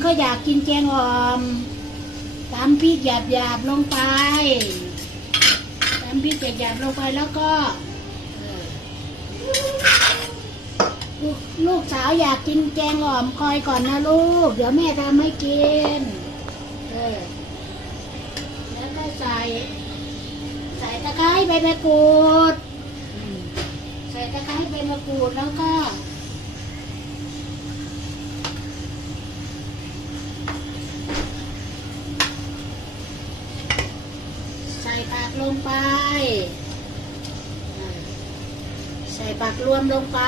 เขาอยากกินแกงอ่อมตำพริกหยาบหยาบลงไปตำพริกหยาบหยาบลงไปแล้วก็ลูกลูกสาวอยากกินแกงอ่อมคอยก่อนนะลูก เดี๋ยวแม่ทำให้กิน เออ แล้วก็ใส่ ใส่ตะไคร้ใบมะกรูด ใส่ตะไคร้ใบมะกรูดแล้วก็ ใส่ผักลงไปใส่ผักรวมลงไป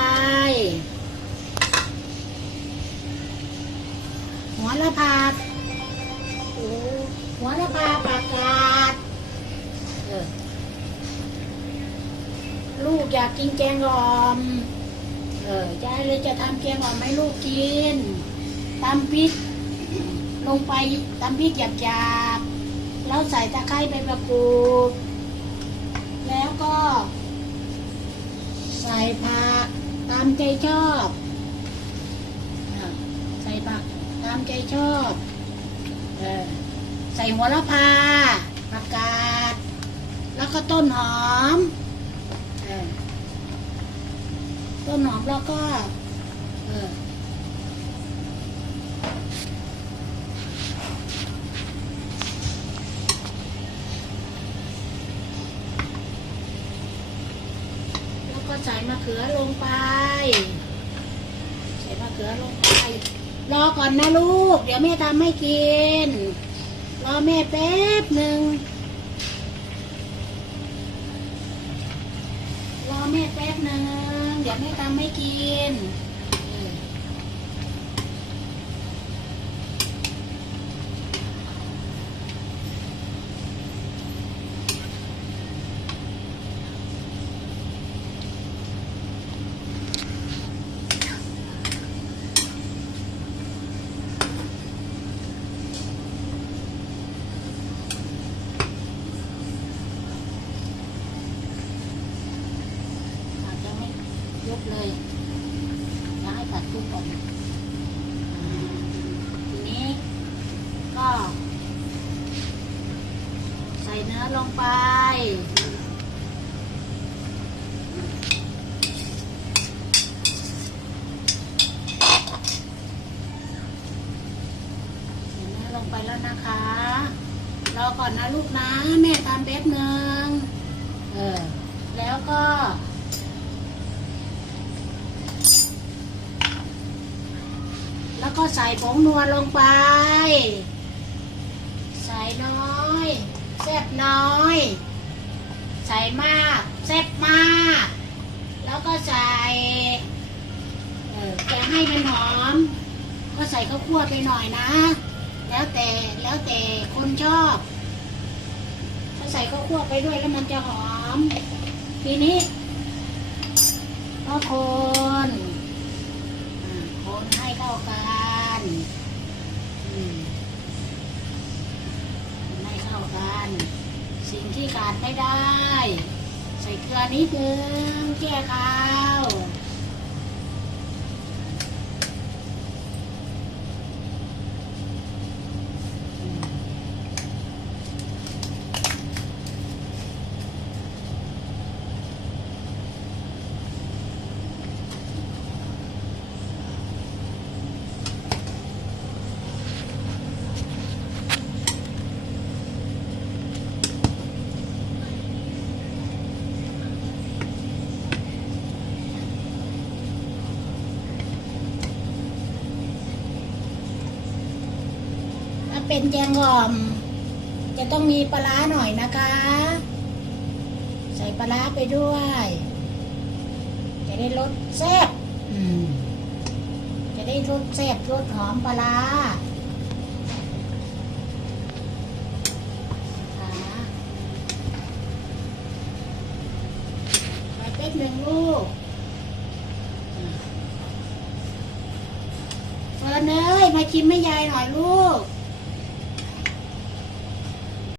หัวละพาโอ้หัวละพาผักกาดลูกอยากกินแกงอ่อม เออยายเลยจะทำแกงอ่อมให้ลูกกินตำพริกลงไปตำพริกหยาบๆ แล้วใส่ตะไคร้ใบมะกรูด แล้วก็ ใส่ผักตามใจชอบใส่ผักตามใจชอบเออใส่หัวละพาผักกาด แล้วก็ต้นหอมเออต้นหอมแล้วก็ เออ แล้ว ก็ใส่มะเขือลงไป ใส่มะเขือลงไป รอก่อนนะลูก เดี๋ยวแม่ทำให้กิน รอแม่แป๊บหนึ่งรอแม่แป๊บหนึ่งเดี๋ยวแม่ทำให้กินเอออาจจะไม่ ยกเลยอยากให้ตัดทุกก่อนทีนี้ก็ ใส่เนื้อลงไปใส่เนื้อลงไปแล้วนะคะ รอก่อนนะลูกนะ แม่ทำแป๊บหนึ่งเออ แล้วก็ แล้วก็ใส่ผงนัวลงไป ใส่น้อยแซ่บน้อย ใส่มากแซ่บมาก แล้วก็ใส่เออจะให้มันหอม ก็ใส่ข้าวคั่วไปหน่อยนะ แล้วแต่แล้วแต่คนชอบถ้าใส่ข้าวคั่วไปด้วยแล้วมันจะหอม ทีนี้ก็คนอ่าคนให้เข้ากัน อืมคนไม่เข้ากัน สิ่งที่ขาดไม่ได้ ใส่เกลือนิดนึงแก้ค่ะวอืม ถ้า เป็นแกงอ่อม จะต้องมีปลาร้าหน่อยนะคะ ใส่ปลาร้าไปด้วย จะได้รสแซ่บจะได้รสแซ่บรสหอมปลาร้าค่ะไปแป๊บหนึ่งลูกเฟิร์นเอ้ยมาชิมให้ยายหน่อยลูก